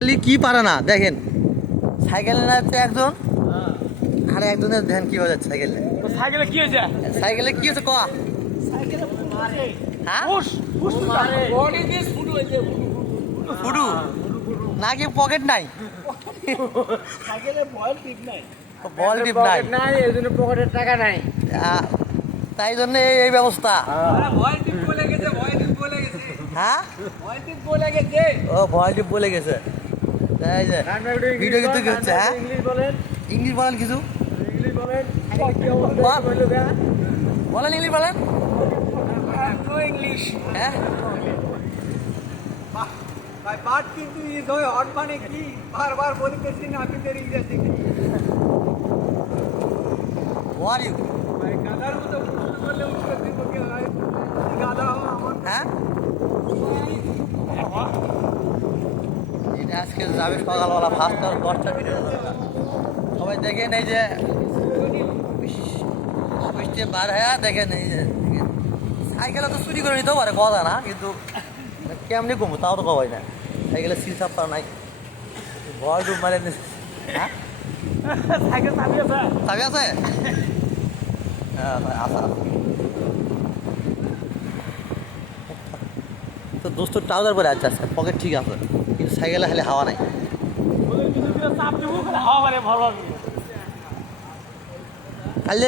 কি পারে না দেখেন সাইকেল চালাচ্ছে একজন আর একজনের ধ্যান কি হয়ে যাচ্ছে সাইকেলে সাইকেলে কি হয়েছে? সাইকেলে কি হচ্ছে কয়া সাইকেলে মারে। হ্যাঁ পুশ পুশ মারে। বডি দিয়ে ফুটো হয়েছে। ফুটু নাকি পকেট নাই সাইকেলে বল ঠিক নাই। বল টিপ নাই নাই এজন্য পকেটের টাকা নাই। তাই জন্য এই ব্যবস্থা আরে বল টিপ বলে গেছে, বল টিপ বলে গেছে। হ্যাঁ বল টিপ বলে গেছে। ও ভয় টিপ বলে গেছে তাই যে ভিডিও কিন্তু কি হচ্ছে হ্যাঁ ইংলিশ বলেন, ইংলিশ বলেন কিছু ইংলিশ বলেন। কি অবস্থা হলো গা? বলেন ইংলিশ বলেন নো ইংলিশ। হ্যাঁ ভাই বাট কিন্তু ইজ হয় হট মানে কি বারবার বলতেছি না আপনাদের ইংরেজি কি ওয়ার ইউ ভাই গাদার মতো প্রশ্ন করলে উত্তর দিব কি ভাই গাদা আমার হ্যাঁ এটা আজকে যাবে সকালবেলা ফার্স্ট আর 10টা ভিডিও সবাই দেখেন এই যে বৃষ্টি বার হয়ে দেখেন এই যে সাইকেলে তো চুরি করে নিতেও পারে কথা না কিন্তু কেমনি কমবো তাও তো কবাই না সাইকেলে সিল সাপ্পা নাই ভয় ডুব মারে হ্যাঁ সাইকেল চাবি আছে। চাবি আছে হ্যাঁ আসা তো দোস্ত ট্রাউজার পরে আছে আজকে পকেট ঠিক আছে কিন্তু সাইকেলে খালি হাওয়া নাই ওদের কিছু চাপ দেবো হাওয়া মানে ভরবা কাল